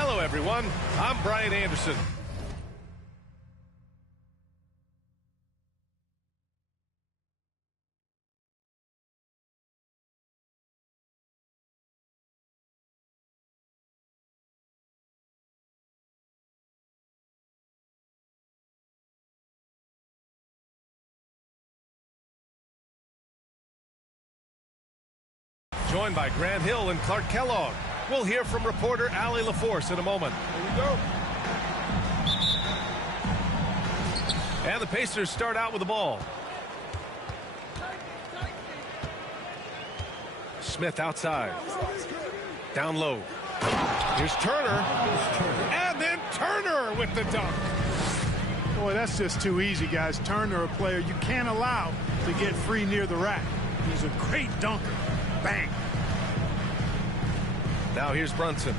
Hello, everyone. I'm Brian Anderson. Joined by Grant Hill and Clark Kellogg. We'll hear from reporter Allie LaForce in a moment. Here we go. And the Pacers start out with the ball. Smith outside. Down low. Here's Turner. And then Turner with the dunk. Boy, that's just too easy, guys. Turner, a player you can't allow to get free near the rack. He's a great dunker. Bang. Now here's Brunson.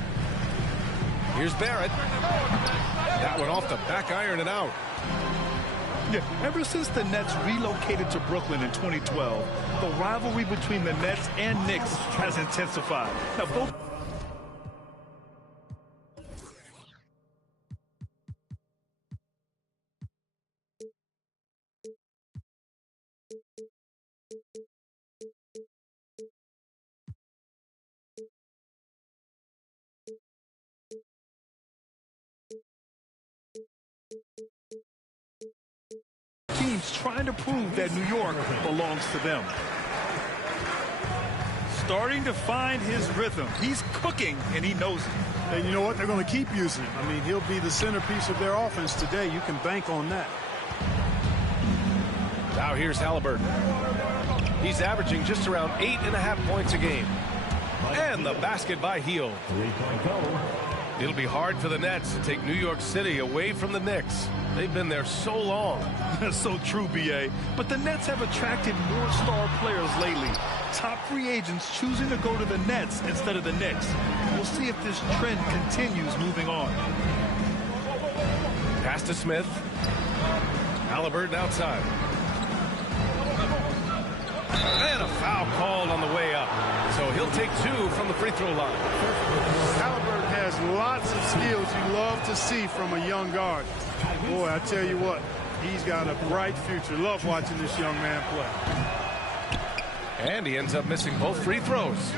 Here's Barrett. That one off the back iron and out. Yeah, ever since the Nets relocated to Brooklyn in 2012, the rivalry between the Nets and Knicks has intensified. Now, both teams trying to prove that New York belongs to them. Starting to find his rhythm. He's cooking, and he knows it. And you know what? They're going to keep using him. I mean, he'll be the centerpiece of their offense today. You can bank on that. Now here's Halliburton. He's averaging just around 8.5 points a game. And the basket by Hield. It'll be hard for the Nets to take New York City away from the Knicks. They've been there so long. That's so true, B.A. But the Nets have attracted more star players lately. Top free agents choosing to go to the Nets instead of the Knicks. We'll see if this trend continues moving on. Pass to Smith. Halliburton outside. And a foul called on the way up. So he'll take 2 from the free throw line. Halliburton has lots of skills you love to see from a young guard. Boy, I tell you what, he's got a bright future. Love watching this young man play. And he ends up missing both free throws.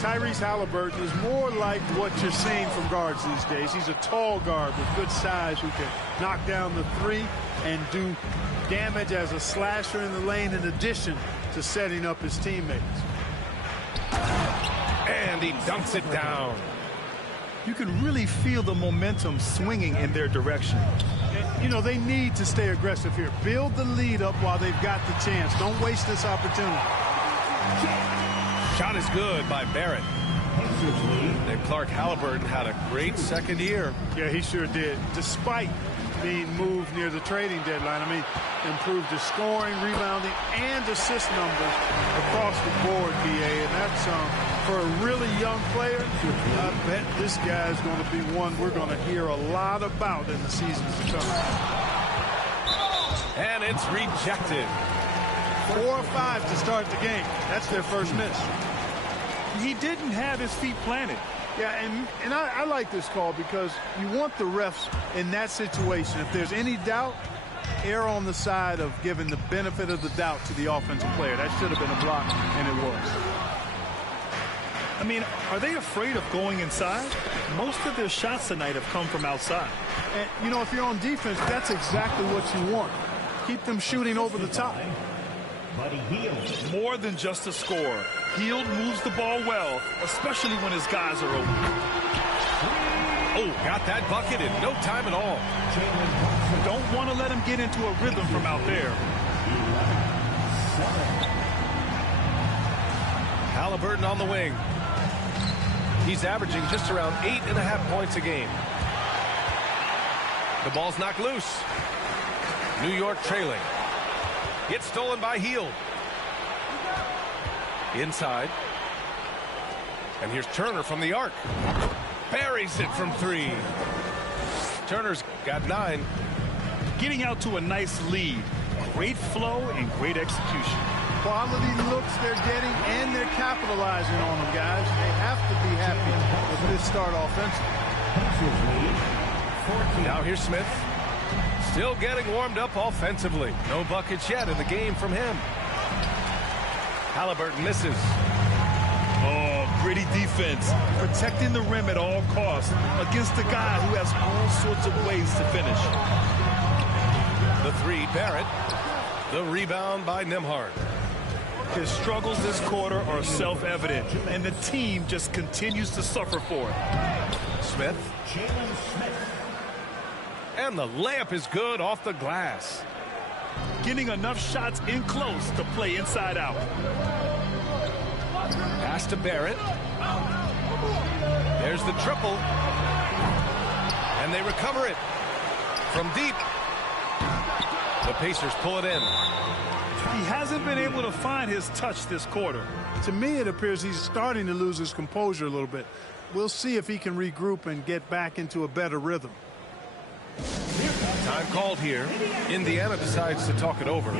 Tyrese Halliburton is more like what you're seeing from guards these days. He's a tall guard with good size who can knock down the three and do damage as a slasher in the lane in addition to setting up his teammates. And he dunks it down. You can really feel the momentum swinging in their direction. And, you know, they need to stay aggressive here. Build the lead up while they've got the chance. Don't waste this opportunity. Shot is good by Barrett. And Clark Halliburton had a great second year. Yeah, he sure did. Despite being moved near the trading deadline, I mean, improved his scoring, rebounding, and assist numbers across the board, BA. And that's for a really young player. I bet this guy's going to be one we're going to hear a lot about in the seasons to come. And it's rejected. 4 or 5 to start the game. That's their first miss. He didn't have his feet planted. Yeah, and I like this call because you want the refs in that situation. If there's any doubt, err on the side of giving the benefit of the doubt to the offensive player. That should have been a block, and it was. I mean, are they afraid of going inside? Most of their shots tonight have come from outside. And, you know, if you're on defense, that's exactly what you want. Keep them shooting over the top. More than just a scorer. Hield moves the ball well, especially when his guys are open. Oh, got that bucket in no time at all. Don't want to let him get into a rhythm from out there. Halliburton on the wing. He's averaging just around 8.5 points a game. The ball's knocked loose. New York trailing. It's stolen by Hield. Inside. And here's Turner from the arc. Buries it from 3. Turner's got 9. Getting out to a nice lead. Great flow and great execution. Quality looks they're getting, and they're capitalizing on them, guys. They have to be happy with his start offensively. Now here's Smith. Still getting warmed up offensively. No buckets yet in the game from him. Halliburton misses. Oh, gritty defense. Protecting the rim at all costs against a guy who has all sorts of ways to finish. The three, Barrett. The rebound by Nembhard. His struggles this quarter are self-evident, and the team just continues to suffer for it. Smith. And the layup is good off the glass. Getting enough shots in close to play inside out. Pass to Barrett. There's the triple. And they recover it from deep. The Pacers pull it in. He hasn't been able to find his touch this quarter. To me, it appears he's starting to lose his composure a little bit. We'll see if he can regroup and get back into a better rhythm. Time called here. Indiana decides to talk it over.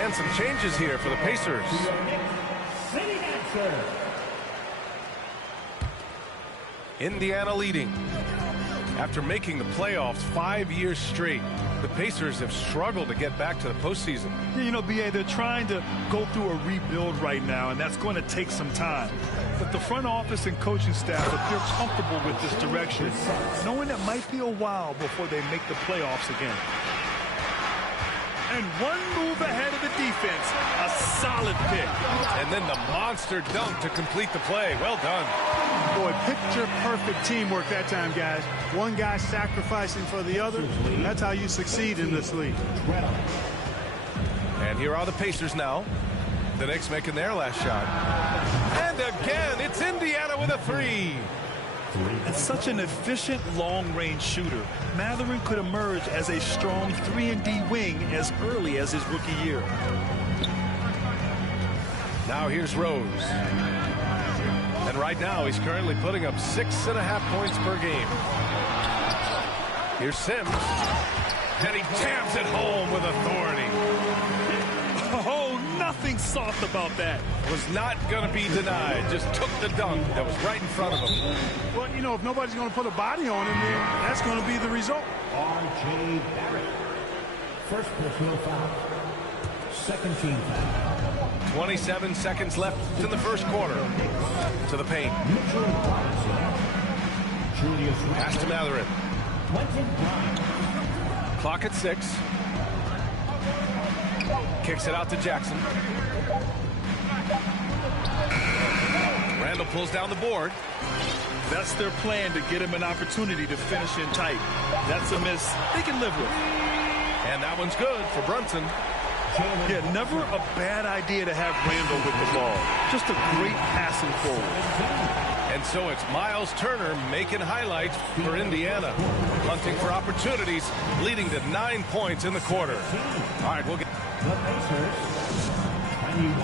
And some changes here for the Pacers. Indiana leading. After making the playoffs 5 years straight, the Pacers have struggled to get back to the postseason. You know, B.A., they're trying to go through a rebuild right now, and that's going to take some time. But the front office and coaching staff appear comfortable with this direction, knowing it might be a while before they make the playoffs again. And one move ahead of the defense. A solid pick. And then the monster dunk to complete the play. Well done. Boy, picture-perfect teamwork that time, guys. One guy sacrificing for the other. That's how you succeed in this league. And here are the Pacers now. The Knicks making their last shot. And again, it's Indiana with a three. And such an efficient long-range shooter, Mathurin could emerge as a strong 3-and-D wing as early as his rookie year. Now here's Rose. And right now he's currently putting up 6.5 points per game. Here's Sims. And he jams it home with authority. Oh, nothing soft about that. Was not going to be denied. Just took the dunk that was right in front of him. Well, you know, if nobody's going to put a body on him, then that's going to be the result. R.J. Barrett. First personal foul. Second team foul. 27 seconds left in the first quarter. To the paint. Pass to Mathurin. Clock at 6. Kicks it out to Jackson. Randall pulls down the board. That's their plan, to get him an opportunity to finish in tight. That's a miss they can live with. And that one's good for Brunson. Yeah, never a bad idea to have Randall with the ball. Just a great passing forward. And so it's Miles Turner making highlights for Indiana. Hunting for opportunities, leading to 9 points in the quarter. All right, we'll get... The Pacers, 21.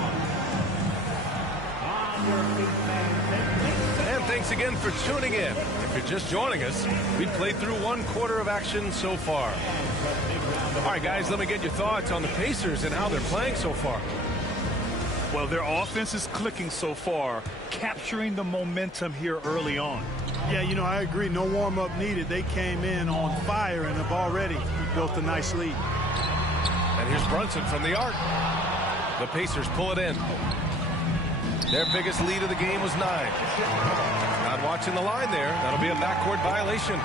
And thanks again for tuning in. If you're just joining us, we've played through 1 quarter of action so far. All right, guys, let me get your thoughts on the Pacers and how they're playing so far. Well, their offense is clicking so far, capturing the momentum here early on. Yeah, you know, I agree. No warm-up needed. They came in on fire and have already built a nice lead. And here's Brunson from the arc. The Pacers pull it in. Their biggest lead of the game was 9. Not watching the line there. That'll be a backcourt violation.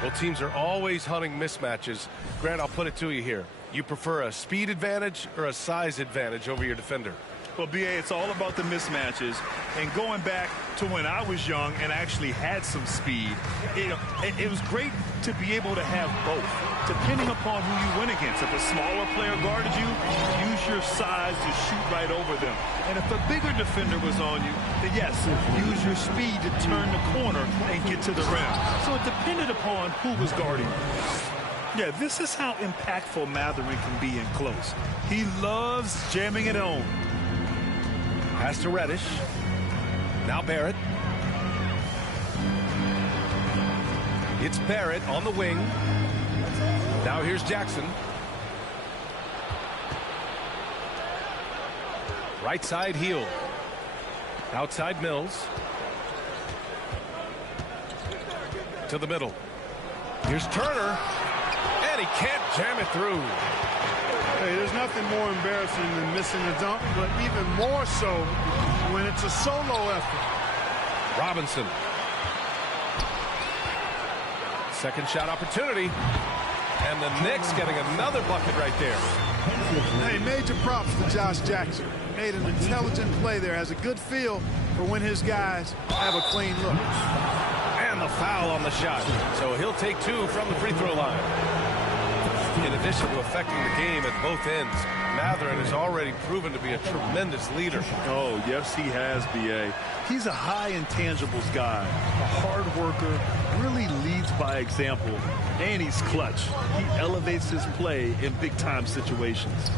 Well, teams are always hunting mismatches. Grant, I'll put it to you here. You prefer a speed advantage or a size advantage over your defender? Well, B.A., it's all about the mismatches. And going back to when I was young and actually had some speed, it was great to be able to have both, depending upon who you went against. If a smaller player guarded you, use your size to shoot right over them. And if a bigger defender was on you, then yes, use your speed to turn the corner and get to the rim. So it depended upon who was guarding you. Yeah, this is how impactful Mathurin can be in close. He loves jamming it home. Pass to Reddish. Now Barrett. It's Barrett on the wing. Now here's Jackson. Right side Hield. Outside Mills. To the middle. Here's Turner. And he can't jam it through. Hey, there's nothing more embarrassing than missing a dunk, but even more so when it's a solo effort. Robinson. Second shot opportunity. And the Knicks getting another bucket right there. Hey, major props to Josh Jackson. Made an intelligent play there. Has a good feel for when his guys have a clean look. And the foul on the shot. So he'll take 2 from the free throw line. In addition to affecting the game at both ends, Mathurin has already proven to be a tremendous leader. Oh, yes, he has, B.A. He's a high intangibles guy, a hard worker, really leads by example, and he's clutch. He elevates his play in big-time situations.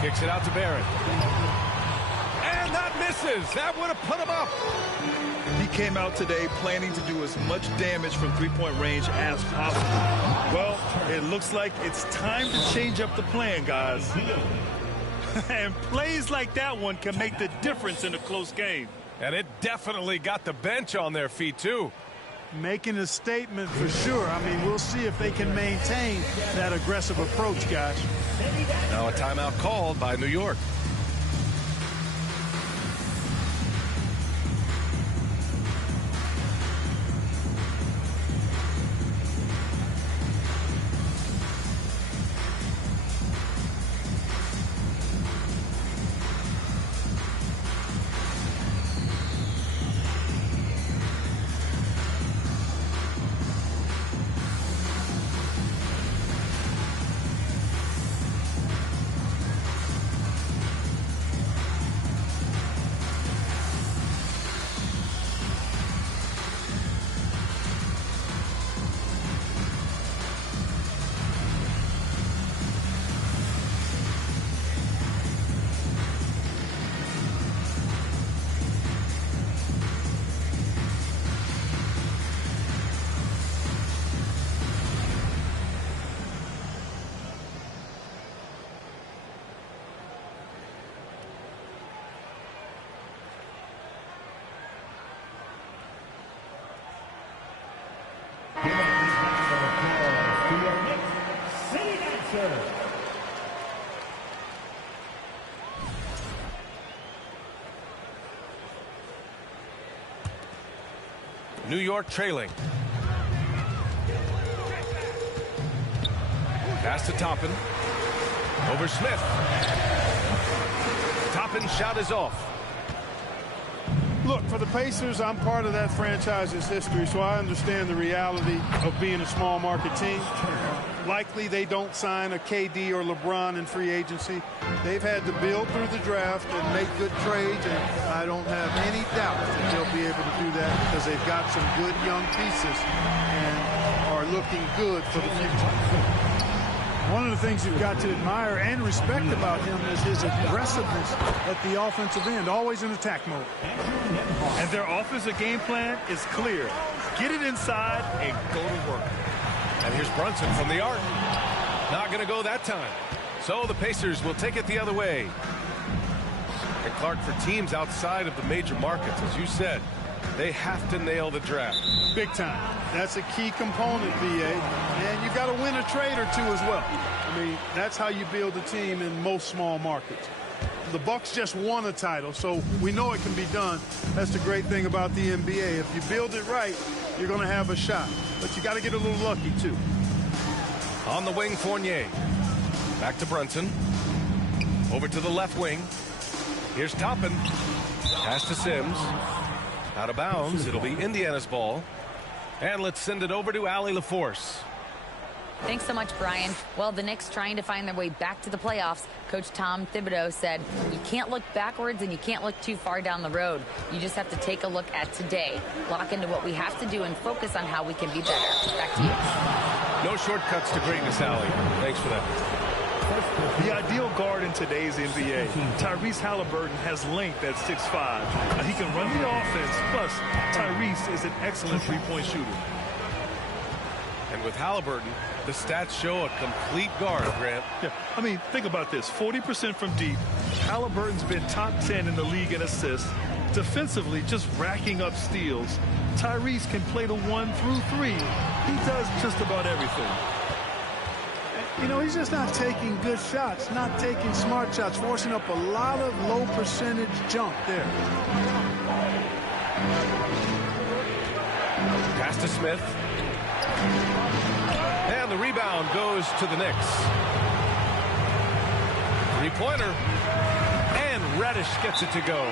Kicks it out to Barrett. And that misses. That would have put him up. He came out today planning to do as much damage from three-point range as possible. Well, it looks like it's time to change up the plan, guys. And plays like that one can make the difference in a close game. And it definitely got the bench on their feet, too. Making a statement for sure. I mean, we'll see if they can maintain that aggressive approach, guys. Now a timeout called by New York. New York trailing. Pass to Toppin. Over Smith. Toppin's shot is off. Look, for the Pacers, I'm part of that franchise's history, so I understand the reality of being a small market team. Likely they don't sign a KD or LeBron in free agency. They've had to build through the draft and make good trades, and I don't have any doubt that they'll be able to do that because they've got some good young pieces and are looking good for the future. One of the things you've got to admire and respect about him is his aggressiveness at the offensive end, always in attack mode. And their offensive game plan is clear. Get it inside and go to work. And here's Brunson from the arc. Not going to go that time. So the Pacers will take it the other way. And Clark, for teams outside of the major markets, as you said, they have to nail the draft. Big time. That's a key component, BA. And you've got to win a trade or two as well. I mean, that's how you build a team in most small markets. The Bucks just won a title, so we know it can be done. That's the great thing about the NBA. If you build it right, you're going to have a shot. But you got to get a little lucky, too. On the wing, Fournier. Back to Brunson. Over to the left wing. Here's Toppin. Pass to Sims. Out of bounds. It'll be Indiana's ball. And let's send it over to Allie LaForce. Thanks so much, Brian. Well, the Knicks trying to find their way back to the playoffs. Coach Tom Thibodeau said, you can't look backwards and you can't look too far down the road. You just have to take a look at today, lock into what we have to do, and focus on how we can be better. Back to you. No shortcuts to greatness, Allie. Thanks for that. The ideal guard in today's NBA, Tyrese Halliburton, has length at 6'5". He can run the offense, plus Tyrese is an excellent three-point shooter. And with Halliburton, the stats show a complete guard, Grant. Yeah, I mean, think about this. 40% from deep. Halliburton's been top 10 in the league in assists. Defensively, just racking up steals. Tyrese can play the 1 through 3. He does just about everything. You know, he's just not taking good shots, not taking smart shots, forcing up a lot of low percentage jump there. Pass to Smith. And the rebound goes to the Knicks. Three-pointer. And Reddish gets it to go.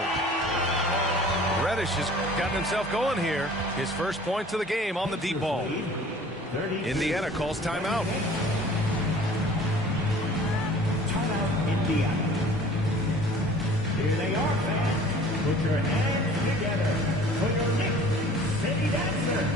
Reddish has gotten himself going here. His first points of the game on the deep ball. Indiana calls timeout. Timeout, Indiana. Here they are, fans. Put your hands together for your Knicks City Dancer.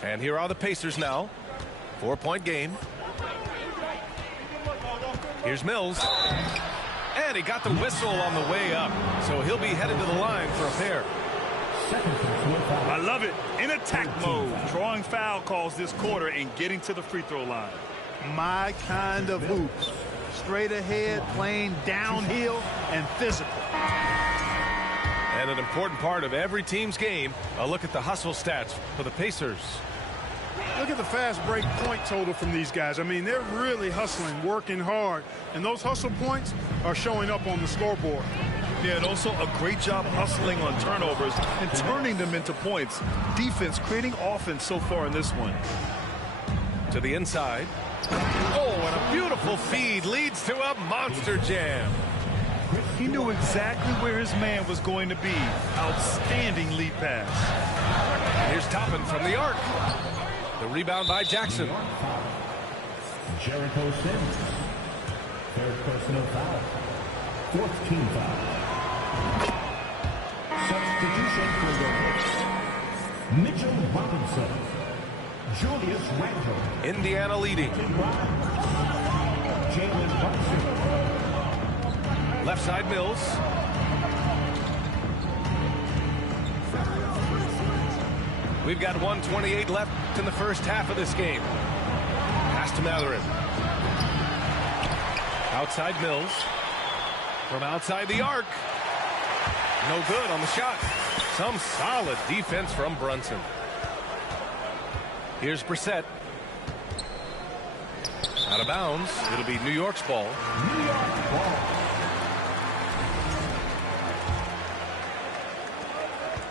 And here are the Pacers now. 4-point game. Here's Mills. And he got the whistle on the way up. So he'll be headed to the line for a pair. I love it. In attack mode. Drawing foul calls this quarter and getting to the free throw line. My kind of hoops. Straight ahead, playing downhill, and physical. And an important part of every team's game, a look at the hustle stats for the Pacers. Look at the fast break point total from these guys. I mean, they're really hustling, working hard. And those hustle points are showing up on the scoreboard. Yeah, and also a great job hustling on turnovers and turning them into points. Defense creating offense so far in this one. To the inside. Oh, and a beautiful feed leads to a monster jam. He knew exactly where his man was going to be. Outstanding lead pass. Here's Toppin from the arc. The rebound by Jackson. Jericho Sims. Third personal foul. Fourth team foul. Substitution for the Knicks. Mitchell Robinson. Julius Randle. Indiana leading. Jalen Brunson. Left side Mills. We've got 1:28 left in the first half of this game. Pass to Mathurin. Outside Mills. From outside the arc. No good on the shot. Some solid defense from Brunson. Here's Brissett. Out of bounds. It'll be New York's ball. New York ball.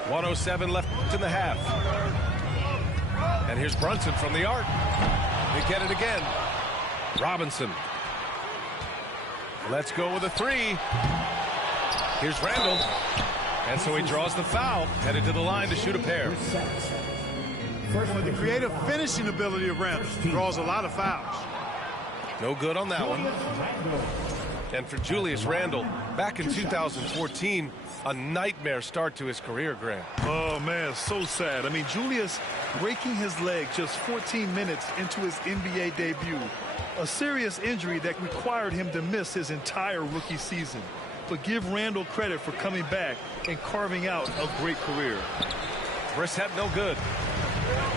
.107 left in the half. And here's Brunson from the arc. They get it again. Robinson. Let's go with a three. Here's Randall. And so he draws the foul, headed to the line to shoot a pair. Well, the creative finishing ability of Randall draws a lot of fouls. No good on that one. And for Julius Randle, back in 2014, a nightmare start to his career, Grant. Oh, man, so sad. I mean, Julius breaking his leg just 14 minutes into his NBA debut. A serious injury that required him to miss his entire rookie season. But give Randle credit for coming back and carving out a great career. Brissett no good.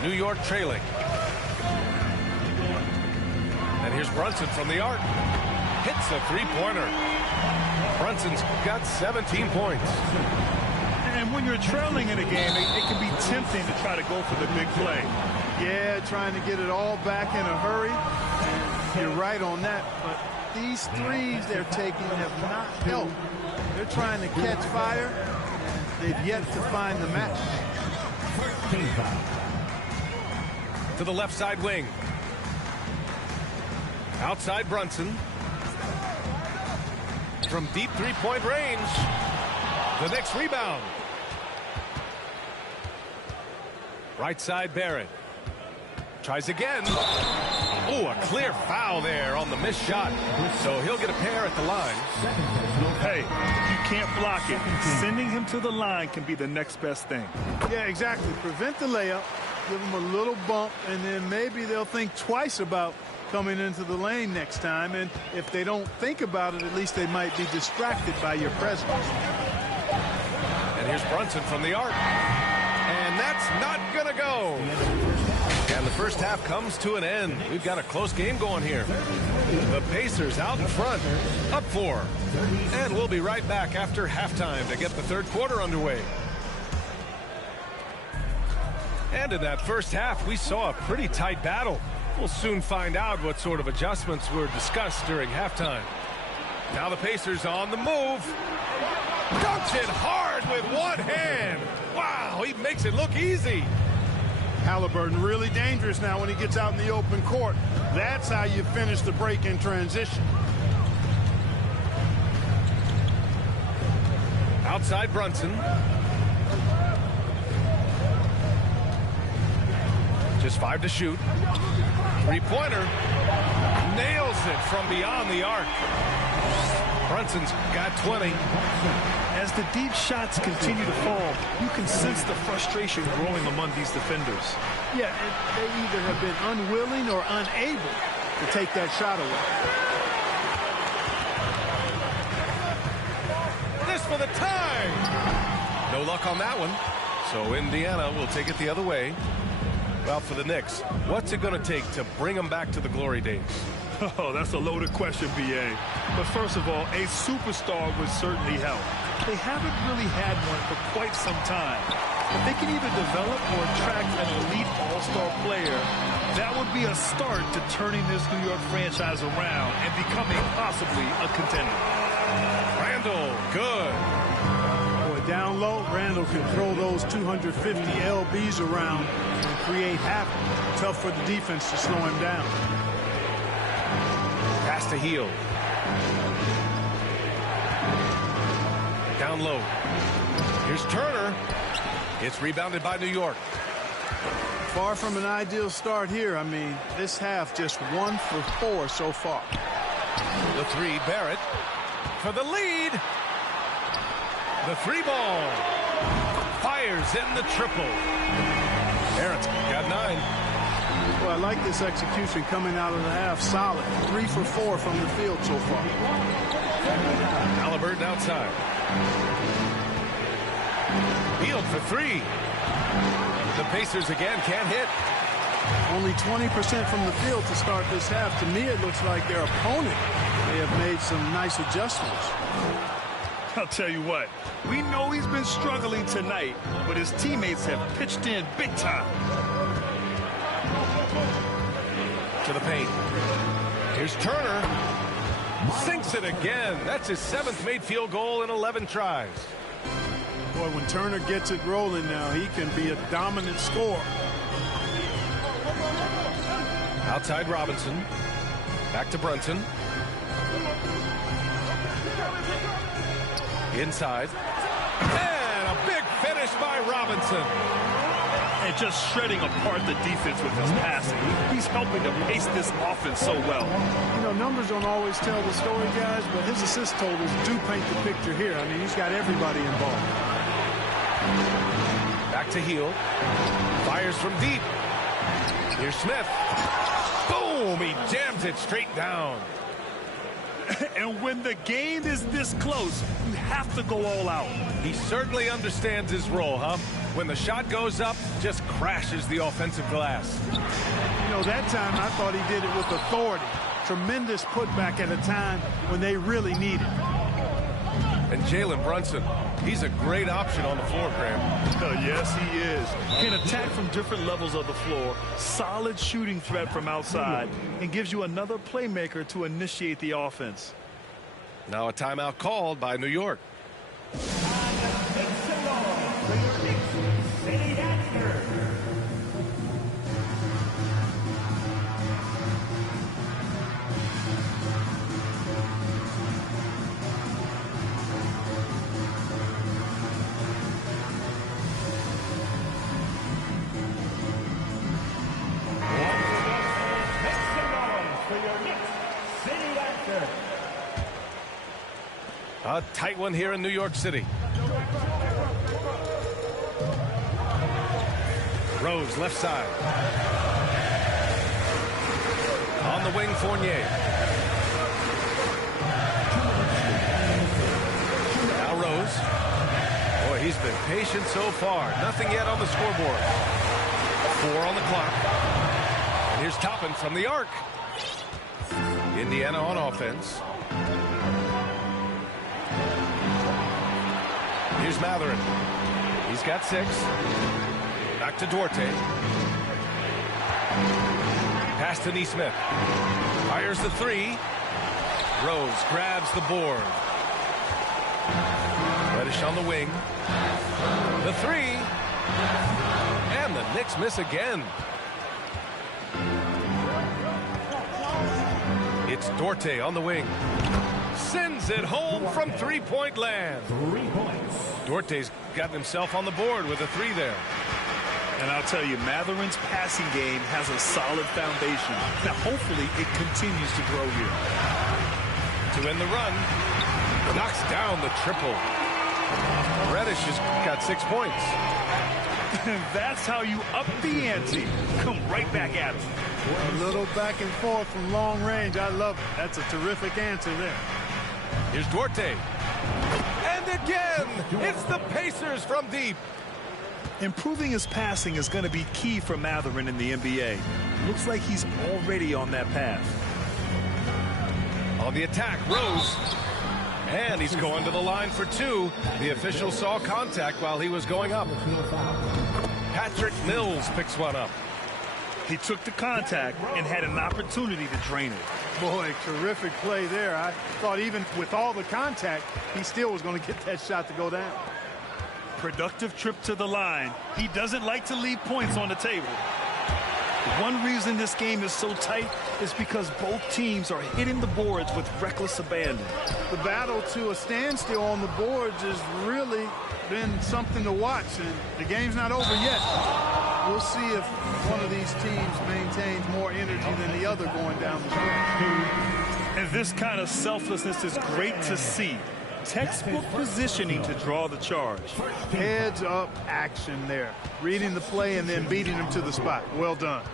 New York trailing. And here's Brunson from the arc. Hits a three-pointer. Brunson's got 17 points. And when you're trailing in a game, it can be tempting to try to go for the big play. Yeah, trying to get it all back in a hurry. And you're right on that. But these threes they're taking have not helped. They're trying to catch fire. They've yet to find the match. To the left side wing. Outside Brunson. From deep three-point range. The next rebound. Right side Barrett. Tries again. Oh, a clear foul there on the missed shot. So he'll get a pair at the line. Hey, if you can't block it, sending him to the line can be the next best thing. Yeah, exactly. Prevent the layup. Give them a little bump, and then maybe they'll think twice about coming into the lane next time. And if they don't think about it, at least they might be distracted by your presence. And here's Brunson from the arc. And that's not going to go. And the first half comes to an end. We've got a close game going here. The Pacers out in front, up 4. And we'll be right back after halftime to get the third quarter underway. And in that first half, we saw a pretty tight battle. We'll soon find out what sort of adjustments were discussed during halftime. Now the Pacers on the move. Dunks it hard with one hand. Wow, he makes it look easy. Halliburton really dangerous now when he gets out in the open court. That's how you finish the break in transition. Outside Brunson. Just 5 to shoot. Three-pointer. Nails it from beyond the arc. Brunson's got 20. As the deep shots continue to fall, you can sense the frustration growing among these defenders. Yeah, and they either have been unwilling or unable to take that shot away. This for the tie. No luck on that one. So Indiana will take it the other way. Well, for the Knicks, what's it going to take to bring them back to the glory days? Oh, that's a loaded question, B.A. But first of all, a superstar would certainly help. They haven't really had one for quite some time. If they can either develop or attract an elite all-star player, that would be a start to turning this New York franchise around and becoming possibly a contender. Randall, good. Boy, down low, Randall can throw those 250 LBs around and create havoc. Tough for the defense to slow him down. Pass to Hield. Down low. Here's Turner. It's rebounded by New York. Far from an ideal start here. I mean, this half just 1 for 4 so far. The three, Barrett. For the lead. The three ball. Fires in the triple. Barrett's got 9. Well, I like this execution coming out of the half. Solid. 3 for 4 from the field so far. Halliburton outside. Hield for 3. The Pacers again can't hit. Only 20% from the field to start this half. To me, it looks like their opponent may have made some nice adjustments. I'll tell you what, we know he's been struggling tonight, but his teammates have pitched in big time. To the paint. Here's Turner. Sinks it again. That's his 7th made field goal in 11 tries. Boy, when Turner gets it rolling now, he can be a dominant scorer. Outside Robinson. Back to Brunson. Inside. And a big finish by Robinson. And just shredding apart the defense with his passing. He's helping to pace this offense so well. You know, numbers don't always tell the story, guys, but his assist totals do paint the picture here. I mean, he's got everybody involved. Back to Hield. Fires from deep. Here's Smith. Boom! He jams it straight down. And when the game is this close, you have to go all out. He certainly understands his role, huh? When the shot goes up, just crashes the offensive glass. You know, that time I thought he did it with authority. Tremendous putback at a time when they really need it. And Jalen Brunson, he's a great option on the floor, Graham. Yes, he is. Can attack from different levels of the floor, solid shooting threat from outside, and gives you another playmaker to initiate the offense. Now a timeout called by New York. A tight one here in New York City. Rose, left side. On the wing, Fournier. Now Rose. Boy, he's been patient so far. Nothing yet on the scoreboard. 4 on the clock. And here's Toppin from the arc. Indiana on offense. Here's Mathurin. He's got 6. Back to Duarte. Pass to Nesmith. Fires the 3. Rose grabs the board. Reddish on the wing. The 3. And the Knicks miss again. It's Duarte on the wing. Sends it home from three-point land. 3 points. Duarte's gotten himself on the board with a 3 there. And I'll tell you, Mathurin's passing game has a solid foundation. Now, hopefully, it continues to grow here. To end the run, knocks down the triple. Reddish has got 6 points. That's how you up the ante. Come right back at him. A little back and forth from long range. I love it. That's a terrific answer there. Here's Duarte. And again, it's the Pacers from deep. Improving his passing is going to be key for Mathurin in the NBA. Looks like he's already on that path. On the attack, Rose. And he's going to the line for 2. The official saw contact while he was going up. Patrick Mills picks one up. He took the contact and had an opportunity to drain it. Boy, terrific play there. I thought even with all the contact, he still was going to get that shot to go down. Productive trip to the line. He doesn't like to leave points on the table. One reason this game is so tight is because both teams are hitting the boards with reckless abandon. The battle to a standstill on the boards has really been something to watch, and the game's not over yet. We'll see if one of these teams maintains more energy than the other going down the stretch. And this kind of selflessness is great to see. Textbook positioning to draw the charge. Heads up action there. Reading the play and then beating him to the spot. Well done.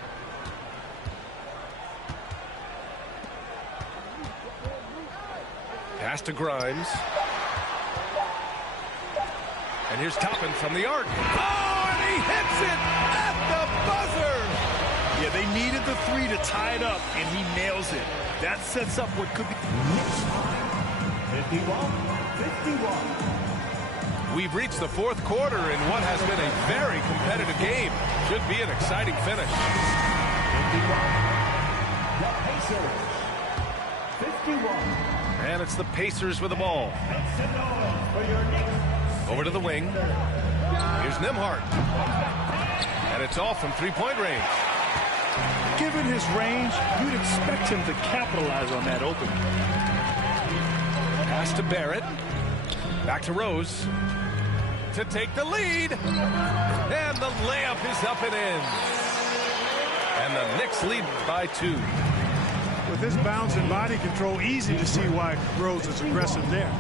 Pass to Grimes. And here's Toppin from the arc. Oh, and he hits it at the buzzer. Yeah, they needed the 3 to tie it up, and he nails it. That sets up what could be 51-51. We've reached the 4th quarter in what has been a very competitive game. Should be an exciting finish. 51. The Pacers. 51. And it's the Pacers with the ball. Over to the wing. Here's Nembhard. And it's off from three-point range. Given his range, you'd expect him to capitalize on that opening. Pass to Barrett. Back to Rose to take the lead. And the layup is up and in. And the Knicks lead by 2. With his bounce and body control, easy to see why Rose is aggressive there.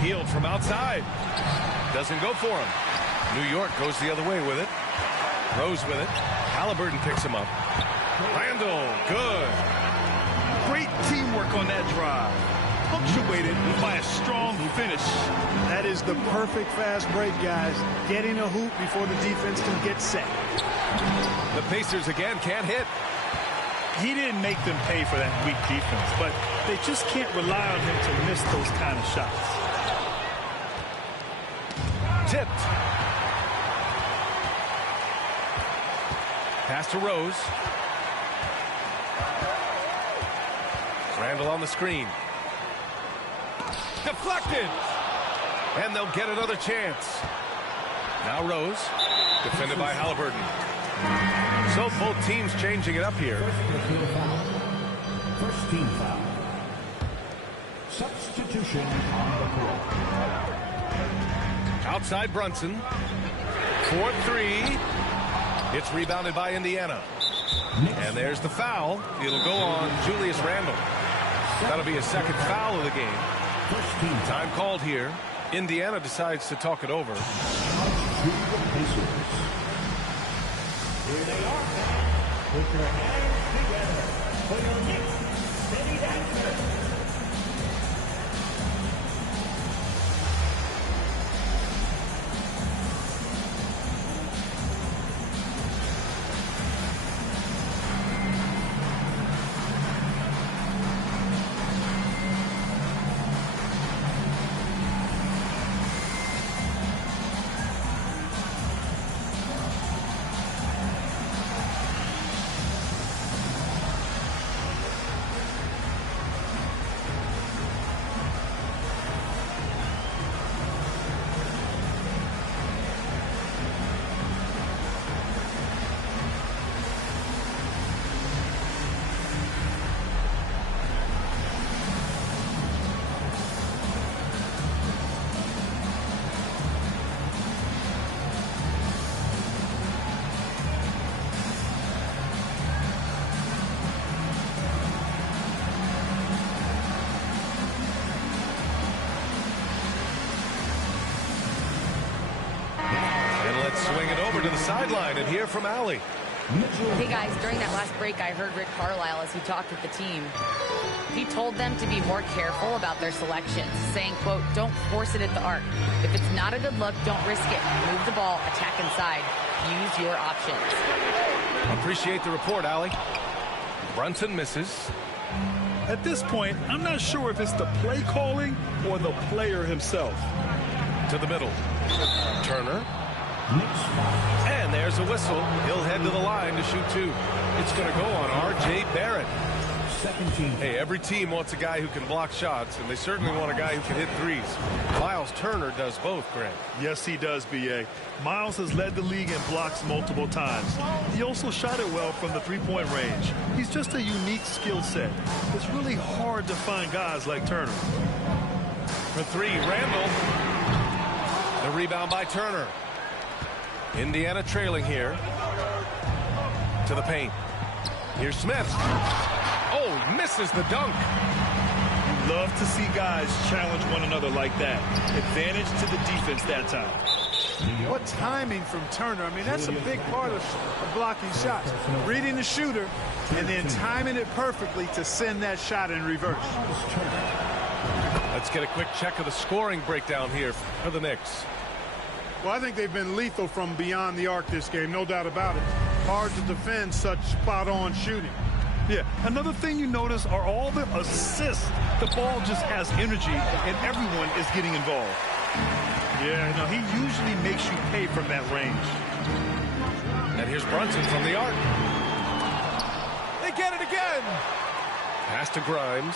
Hield from outside. Doesn't go for him. New York goes the other way with it. Rose with it. Halliburton picks him up. Randall, good. Great teamwork on that drive. Punctuated by a strong finish. That is the perfect fast break, guys. Getting a hoop before the defense can get set. The Pacers again can't hit. He didn't make them pay for that weak defense, but they just can't rely on him to miss those kind of shots. Tipped. Pass to Rose. Randall on the screen. Deflected. And they'll get another chance. Now Rose. Defended by Halliburton. So both teams changing it up here. First team foul. Substitution on the court. Outside Brunson. 4-3. It's rebounded by Indiana. And there's the foul. It'll go on Julius Randle. That'll be his second foul of the game. Time called here. Indiana decides to talk it over. Here they are, fans. Put your hands together for your Knicks City Dancers. Swing it over to the sideline and hear from Allie. Hey guys, during that last break I heard Rick Carlisle as he talked with the team. He told them to be more careful about their selections, saying, quote, don't force it at the arc. If it's not a good look, don't risk it. Move the ball, attack inside. Use your options. Appreciate the report, Allie. Brunson misses. At this point, I'm not sure if it's the play calling or the player himself. To the middle. Turner. And there's a whistle. He'll head to the line to shoot 2. It's going to go on R.J. Barrett. Second team. Hey, every team wants a guy who can block shots, and they certainly want a guy who can hit threes. Miles Turner does both, Greg. Yes, he does, B.A. Miles has led the league in blocks multiple times. He also shot it well from the three-point range. He's just a unique skill set. It's really hard to find guys like Turner. For 3, Randall. The rebound by Turner. Indiana trailing here. To the paint. Here's Smith. Oh, misses the dunk. You love to see guys challenge one another like that. Advantage to the defense that time. What timing from Turner. I mean, that's a big part of blocking shots. Reading the shooter and then timing it perfectly to send that shot in reverse. Let's get a quick check of the scoring breakdown here for the Knicks. Well, I think they've been lethal from beyond the arc this game, no doubt about it. Hard to defend such spot-on shooting. Yeah, another thing you notice are all the assists. The ball just has energy, and everyone is getting involved. Yeah, no, he usually makes you pay from that range. And here's Brunson from the arc. They get it again. Pass to Grimes.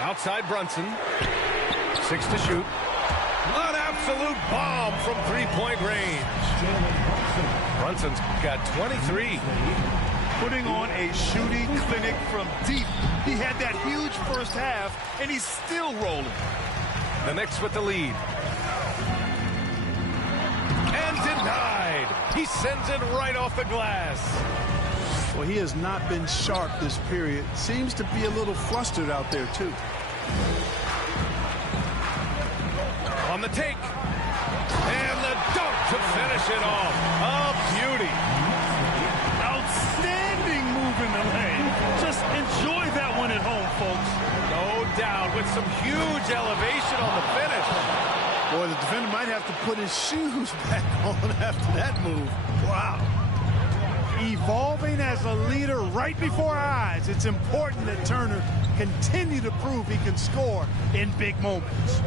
Outside Brunson. 6 to shoot. An absolute bomb from three-point range. Brunson's got 23. putting on a shooting clinic from deep. He had that huge first half, and he's still rolling. The Knicks with the lead. And denied. He sends it right off the glass. Well, he has not been sharp this period. Seems to be a little flustered out there, too. On the take. And the dunk to finish it off. A beauty. Outstanding move in the lane. Just enjoy that one at home, folks. No doubt, with some huge elevation on the finish. Boy, the defender might have to put his shoes back on after that move. Wow. Evolving as a leader right before our eyes. It's important that Turner continue to prove he can score in big moments.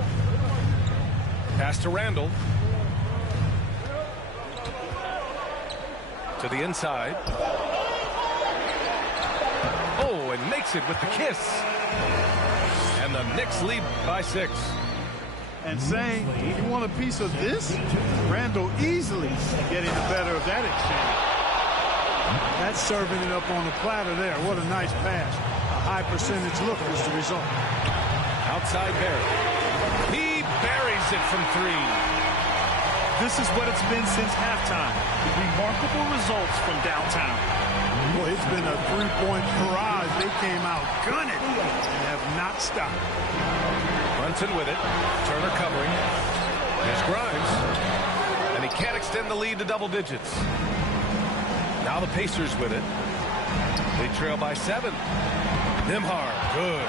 Pass to Randall. To the inside. Oh, and makes it with the kiss. And the Knicks lead by 6. And saying, you want a piece of this? Randall easily getting the better of that exchange. That's serving it up on the platter there. What a nice pass. A high percentage look was the result. Outside Barrett. He buries it from 3. This is what it's been since halftime. Remarkable results from downtown. Boy, it's been a three-point barrage. They came out gunning and have not stopped. Brunson with it. Turner covering. There's Grimes. And he can't extend the lead to double digits. Now the Pacers with it. They trail by 7. Nembhard, good.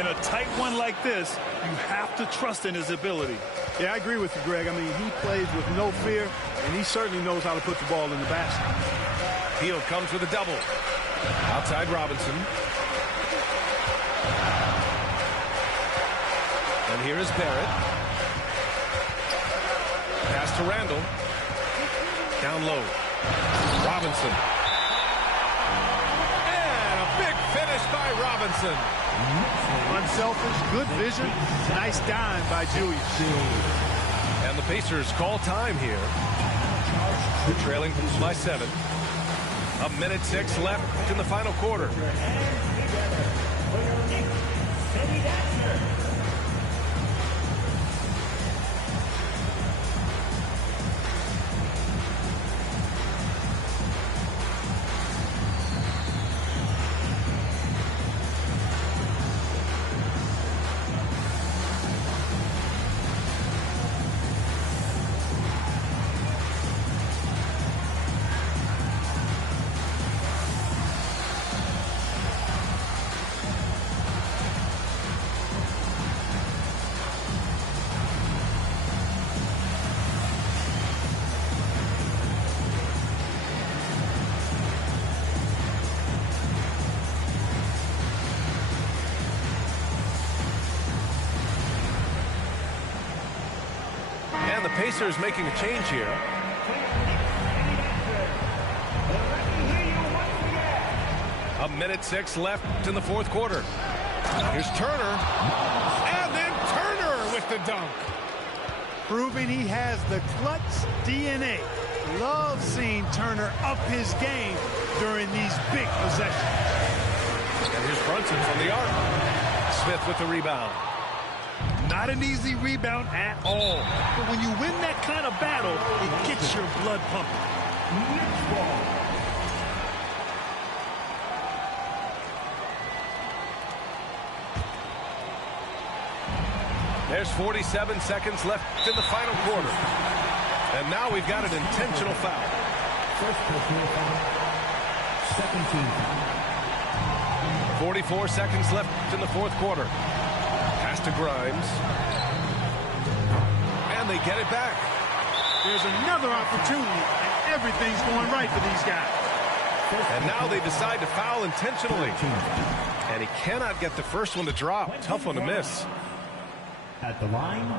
In a tight one like this, you have to trust in his ability. Yeah, I agree with you, Greg. I mean, he plays with no fear, and he certainly knows how to put the ball in the basket. Hield comes with a double. Outside Robinson. And here is Barrett. Pass to Randall. Down low. Robinson. And a big finish by Robinson. Unselfish, good vision. Nice dime by Julius. And the Pacers call time here. They're trailing by 7. 1:06 left in the final quarter. And the Pacers making a change here. A 1:06 left in the fourth quarter. Here's Turner. And then Turner with the dunk. Proving he has the clutch DNA. Love seeing Turner up his game during these big possessions. And here's Brunson from the arc. Smith with the rebound. Not an easy rebound at all. But when you win that kind of battle, it gets your blood pumping. There's 47 seconds left in the final quarter. And now we've got an intentional foul. First personal foul. Second team foul. 44 seconds left in the fourth quarter. Pass to Grimes. And they get it back. There's another opportunity, and everything's going right for these guys. And now they decide to foul intentionally. And he cannot get the first one to drop. Tough one to miss. At the line.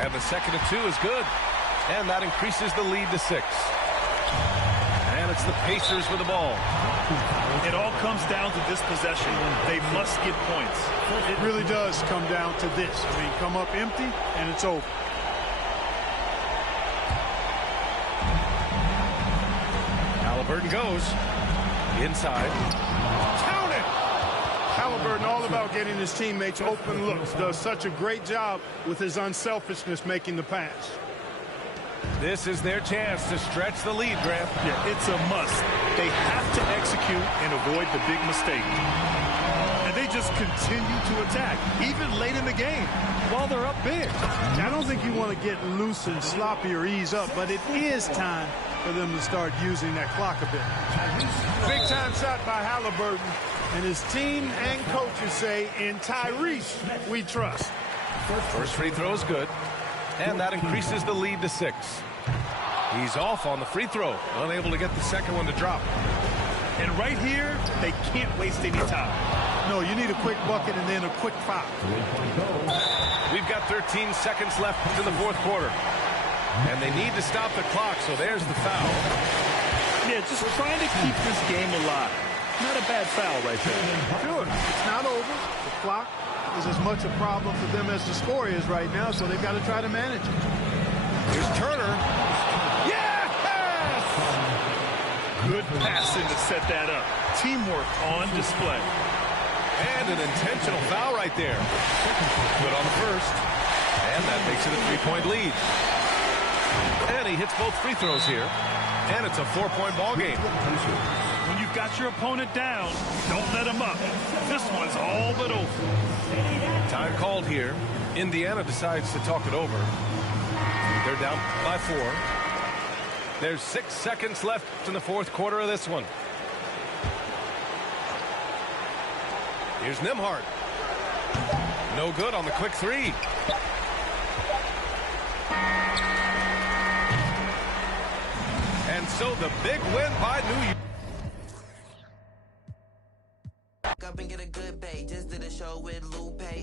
And the second and 2 is good. And that increases the lead to 6. And it's the Pacers with the ball. It all comes down to this possession. They must get points. It really does come down to this. I mean, come up empty, and it's over. Halliburton goes. Inside. Count it! Halliburton all about getting his teammates open looks. Does such a great job with his unselfishness making the pass. This is their chance to stretch the lead, Grant. Yeah, it's a must. They have to execute and avoid the big mistake. And they just continue to attack, even late in the game, while they're up big. I don't think you want to get loose and sloppy or ease up, but it is time for them to start using that clock a bit. Big time shot by Halliburton, and his team and coaches say, in Tyrese, we trust. First free throw is good, and that increases the lead to 6. He's off on the free throw, unable to get the second one to drop. And right here, they can't waste any time. No, you need a quick bucket and then a quick foul. We've got 13 seconds left in the fourth quarter. And they need to stop the clock, so there's the foul. Yeah, just trying to keep this game alive. Not a bad foul right there. Sure, it's not over. The clock is as much a problem for them as the score is right now, so they've got to try to manage it. Here's Turner. Yes! Good passing to set that up. Teamwork on display. And an intentional foul right there. Good on the first. And that makes it a 3-point lead. And he hits both free throws here. And it's a 4-point ball game. When you've got your opponent down, don't let him up. This one's all but over. Time called here. Indiana decides to talk it over. They're down by 4. There's 6 seconds left in the fourth quarter of this one. Here's Nembhard. No good on the quick 3. And so the big win by New York. Up and get a good bait. Just did a show with Lou.